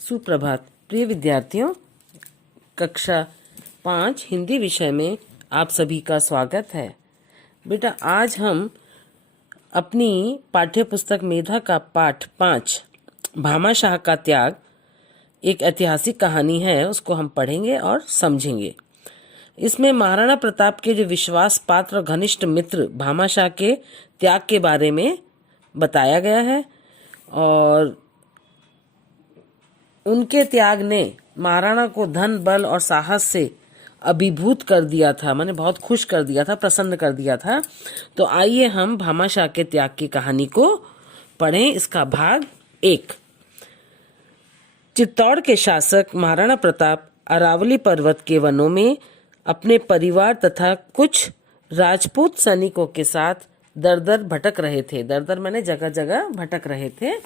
सुप्रभात प्रिय विद्यार्थियों, कक्षा 5 हिंदी विषय में आप सभी का स्वागत है। बेटा, आज हम अपनी पाठ्य पुस्तक मेधा का पाठ 5 भामाशाह का त्याग, एक ऐतिहासिक कहानी है, उसको हम पढ़ेंगे और समझेंगे। इसमें महाराणा प्रताप के जो विश्वास पात्र और घनिष्ठ मित्र भामाशाह के त्याग के बारे में बताया गया है और उनके त्याग ने महाराणा को धन, बल और साहस से अभिभूत कर दिया था, माने बहुत खुश कर दिया था, प्रसन्न कर दिया था। तो आइए हम भामाशाह के त्याग की कहानी को पढ़ें। इसका भाग 1। चित्तौड़ के शासक महाराणा प्रताप अरावली पर्वत के वनों में अपने परिवार तथा कुछ राजपूत सैनिकों के साथ दर दर भटक रहे थे। दर दर माने जगह जगह भटक रहे थे।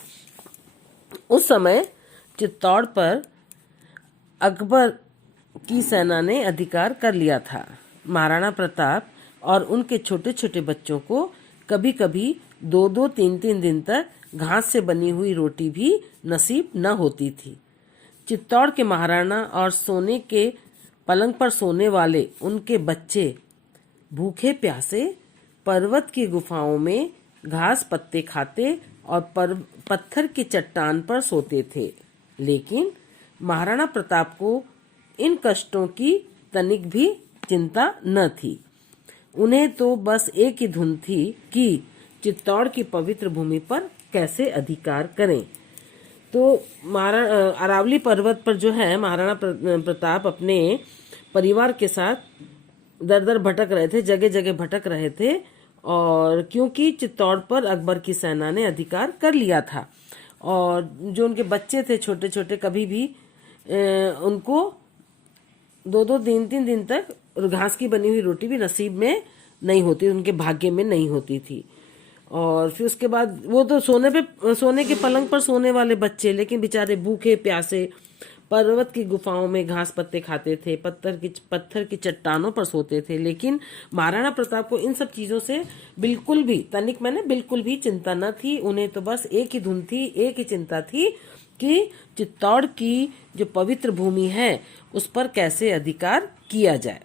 उस समय चित्तौड़ पर अकबर की सेना ने अधिकार कर लिया था। महाराणा प्रताप और उनके छोटे छोटे बच्चों को कभी कभी 2-2, 3-3 दिन तक घास से बनी हुई रोटी भी नसीब न होती थी। चित्तौड़ के महाराणा और सोने के पलंग पर सोने वाले उनके बच्चे भूखे प्यासे पर्वत की गुफाओं में घास पत्ते खाते और पत्थर की चट्टान पर सोते थे। लेकिन महाराणा प्रताप को इन कष्टों की तनिक भी चिंता न थी। उन्हें तो बस एक ही धुन थी कि चित्तौड़ की पवित्र भूमि पर कैसे अधिकार करें। तो अरावली पर्वत पर जो है महाराणा प्रताप अपने परिवार के साथ दर दर भटक रहे थे, जगह जगह भटक रहे थे, और क्योंकि चित्तौड़ पर अकबर की सेना ने अधिकार कर लिया था और जो उनके बच्चे थे छोटे छोटे, कभी भी उनको 2-2, 3-3 दिन तक घास की बनी हुई रोटी भी नसीब में नहीं होती, उनके भाग्य में नहीं होती थी। और फिर उसके बाद वो तो सोने के पलंग पर सोने वाले बच्चे, लेकिन बेचारे भूखे प्यासे पर्वत की गुफाओं में घास पत्ते खाते थे, पत्थर की चट्टानों पर सोते थे। लेकिन महाराणा प्रताप को इन सब चीजों से बिल्कुल भी चिंता न थी। उन्हें तो बस एक ही धुन थी, एक ही चिंता थी कि चित्तौड़ की जो पवित्र भूमि है उस पर कैसे अधिकार किया जाए।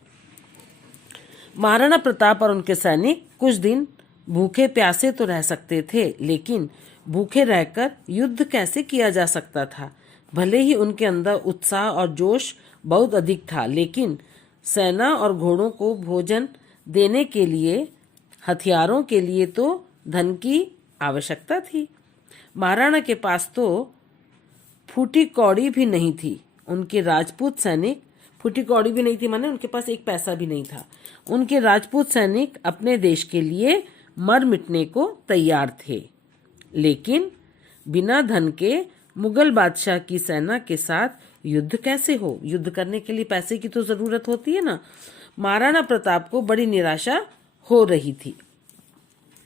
महाराणा प्रताप और उनके सैनिक कुछ दिन भूखे प्यासे तो रह सकते थे, लेकिन भूखे रहकर युद्ध कैसे किया जा सकता था। भले ही उनके अंदर उत्साह और जोश बहुत अधिक था, लेकिन सेना और घोड़ों को भोजन देने के लिए, हथियारों के लिए तो धन की आवश्यकता थी। महाराणा के पास तो फूटी कौड़ी भी नहीं थी। उनके राजपूत सैनिक, फूटी कौड़ी भी नहीं थी माने उनके पास एक पैसा भी नहीं था। उनके राजपूत सैनिक अपने देश के लिए मर मिटने को तैयार थे, लेकिन बिना धन के मुगल बादशाह की सेना के साथ युद्ध कैसे हो। युद्ध करने के लिए पैसे की तो जरूरत होती है ना। महाराणा प्रताप को बड़ी निराशा हो रही थी।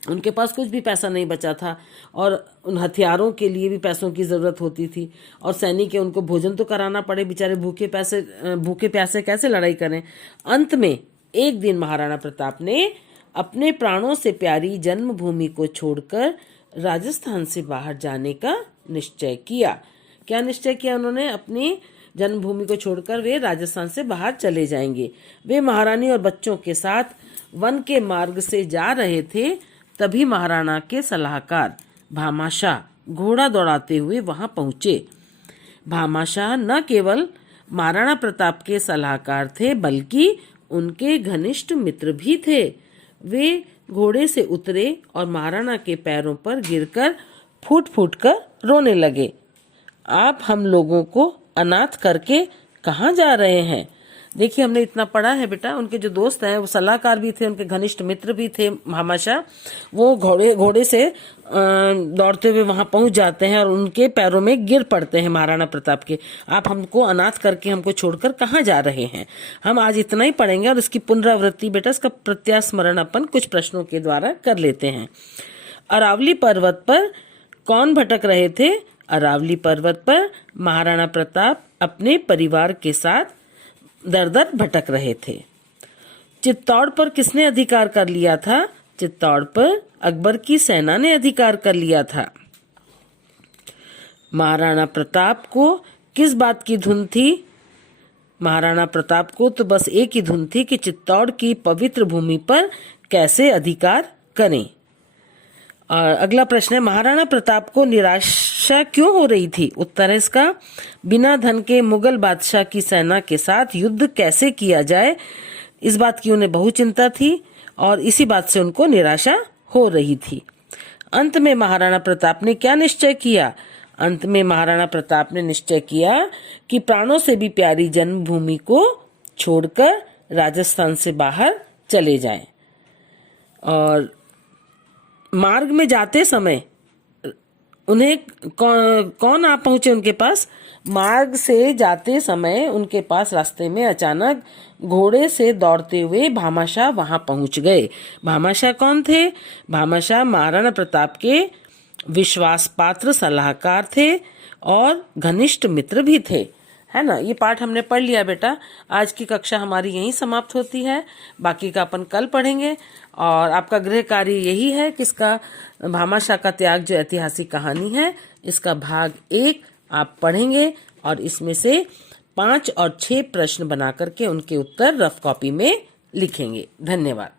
उनके पास कुछ भी पैसा नहीं बचा था और उन हथियारों के लिए भी पैसों की जरूरत होती थी, और सैनिक है, उनको भोजन तो कराना पड़े, बेचारे भूखे प्यासे कैसे लड़ाई करें। अंत में एक दिन महाराणा प्रताप ने अपने प्राणों से प्यारी जन्मभूमि को छोड़कर राजस्थान से बाहर जाने का निश्चय किया। क्या निश्चय किया उन्होंने? अपनी जन्मभूमि को छोड़कर वे राजस्थान से बाहर चले जाएंगे। वे महारानी और बच्चों के साथ वन के मार्ग से जा रहे थे, तभी महाराणा के सलाहकार भामाशाह घोड़ा दौड़ाते हुए वहां पहुंचे। भामाशाह न केवल महाराणा प्रताप के सलाहकार थे, बल्कि उनके घनिष्ठ मित्र भी थे। वे घोड़े से उतरे और महाराणा के पैरों पर गिरकर फूट फूट कर रोने लगे। आप हम लोगों को अनाथ करके कहाँ जा रहे हैं? देखिए, हमने इतना पढ़ा है बेटा, उनके जो दोस्त हैं वो सलाहकार भी थे, उनके घनिष्ठ मित्र भी थे भामाशाह। वो घोड़े से दौड़ते हुए वहां पहुंच जाते हैं और उनके पैरों में गिर पड़ते हैं महाराणा प्रताप के। आप हमको अनाथ करके, हमको छोड़कर कहाँ जा रहे हैं? हम आज इतना ही पढ़ेंगे और इसकी पुनरावृत्ति बेटा, इसका प्रत्यास्मरण अपन कुछ प्रश्नों के द्वारा कर लेते हैं। अरावली पर्वत पर कौन भटक रहे थे? अरावली पर्वत पर महाराणा प्रताप अपने परिवार के साथ दर दर भटक रहे थे। चित्तौड़ पर किसने अधिकार कर लिया था? चित्तौड़ पर अकबर की सेना ने अधिकार कर लिया था। महाराणा प्रताप को किस बात की धुन थी महाराणा प्रताप को? तो बस एक ही धुन थी कि चित्तौड़ की पवित्र भूमि पर कैसे अधिकार करें। और अगला प्रश्न है, महाराणा प्रताप को निराशा क्यों हो रही थी? उत्तर है इसका, बिना धन के मुगल बादशाह की सेना के साथ युद्ध कैसे किया जाए, इस बात की उन्हें बहुत चिंता थी और इसी बात से उनको निराशा हो रही थी। अंत में महाराणा प्रताप ने क्या निश्चय किया? अंत में महाराणा प्रताप ने निश्चय किया कि प्राणों से भी प्यारी जन्मभूमि को छोड़कर राजस्थान से बाहर चले जाएं। और मार्ग में जाते समय उन्हें कौन आ पहुंचे उनके पास? मार्ग से जाते समय उनके पास रास्ते में अचानक घोड़े से दौड़ते हुए भामाशाह वहां पहुंच गए। भामाशाह कौन थे? भामाशाह महाराणा प्रताप के विश्वास पात्र सलाहकार थे और घनिष्ठ मित्र भी थे, है ना। ये पाठ हमने पढ़ लिया बेटा। आज की कक्षा हमारी यहीं समाप्त होती है, बाकी का अपन कल पढ़ेंगे। और आपका गृह कार्य यही है कि इसका भामाशाह का त्याग जो ऐतिहासिक कहानी है, इसका भाग 1 आप पढ़ेंगे और इसमें से 5 और 6 प्रश्न बना करके उनके उत्तर रफ कॉपी में लिखेंगे। धन्यवाद।